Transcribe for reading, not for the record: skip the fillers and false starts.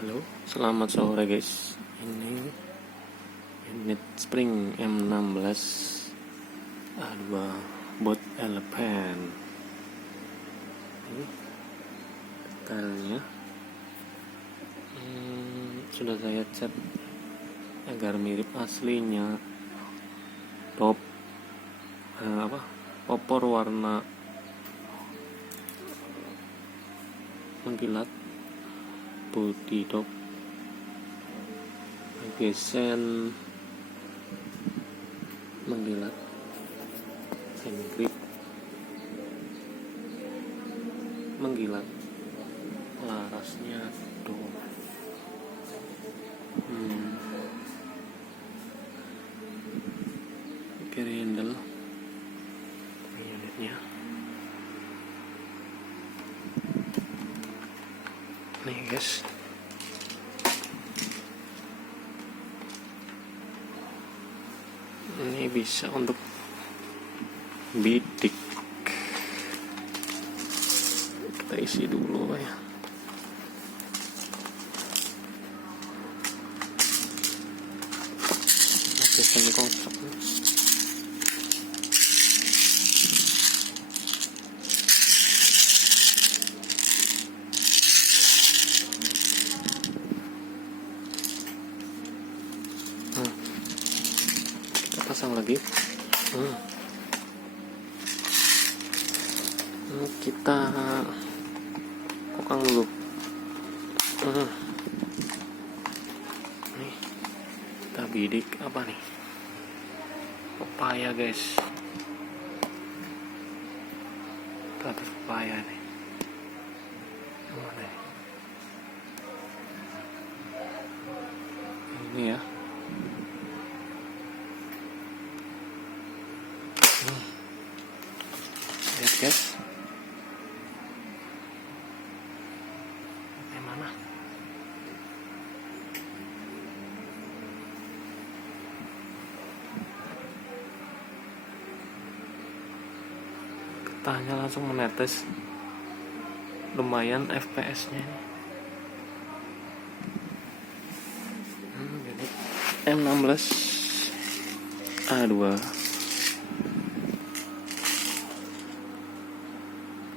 Halo, selamat sore guys. Ini unit spring M16 A2 bot elephant. Ini detailnya sudah saya cat agar mirip aslinya. Top popor warna mengkilat putih, top gesen mengkilat, hand grip mengkilat, larasnya door, kiri handle unitnya nih guys. Ini bisa untuk bidik, kita isi dulu ya. Oke, semi konsep. Pasang lagi. Kita kokang dulu. Nih, kita bidik apa nih? Pepaya guys. Kita atas pepaya nih. Mana nih? Ini ya. Lihat guys, ini mana? Getahnya langsung menetes, lumayan FPS-nya ini. Jadi M16 A2